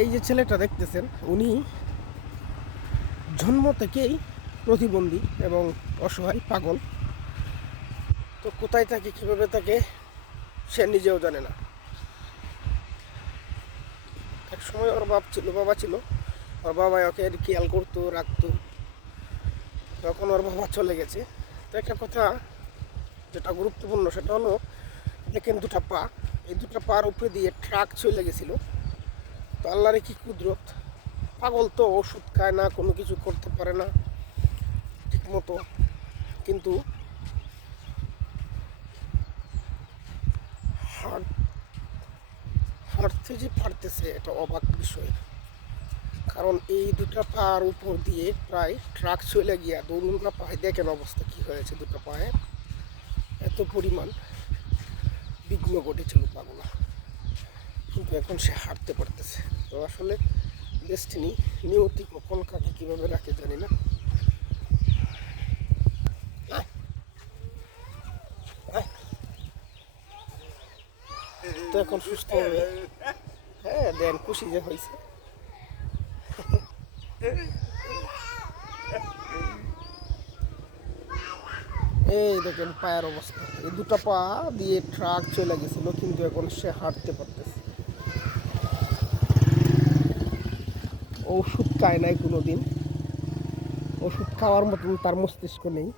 এই যে ছেলেটা দেখতেছেন, উনি জন্ম থেকেই প্রতিবন্ধী এবং অসহায়, পাগল। তো কোথায় থাকে, কীভাবে থাকে, সে নিজেও জানে না। এক সময় ওর বাবা ছিল, ওর বাবা ওকে খেয়াল করতো, রাখতো। তখন ওর বাবা চলে গেছে। তো একটা কথা যেটা গুরুত্বপূর্ণ, সেটা হলো, দেখেন দুটা পা, এই দুটা পার উপরে দিয়ে ট্রাক চলে গেছিল। তো আল্লাহরে কি কুদরত! পাগল তো, ওষুধ খায় না, কোনো কিছু করতে পারে না ঠিক মতো, কিন্তু হাঁট হাঁটতে যে পারতেছে, এটা অবাক বিষয়। কারণ এই দুটা পার উপর দিয়ে প্রায় ট্রাক চলে গিয়া দুটা পায়ে দেখেন অবস্থা কি হয়েছে। দুটো পায়ে এত পরিমাণ বিঘ্ন ঘটেছিল পাগলা, কিন্তু এখন সে হাঁটতে পারতেছে। তো আসলে ডেস্টিনি, নিয়তি কখন কাকে কীভাবে রাখে জানি না। তো এখন সুস্থ হবে। হ্যাঁ, দেন খুশি যে হয়েছে। এই দেখেন পায়ের অবস্থা, এই দুটো পা দিয়ে ট্রাক চলে গেছিল, কিন্তু এখন সে হাঁটতে পারতেছে। ওষুধ খায় নাই কোনো দিন, ওষুধ খাওয়ার মতন তার মস্তিষ্ক নেই।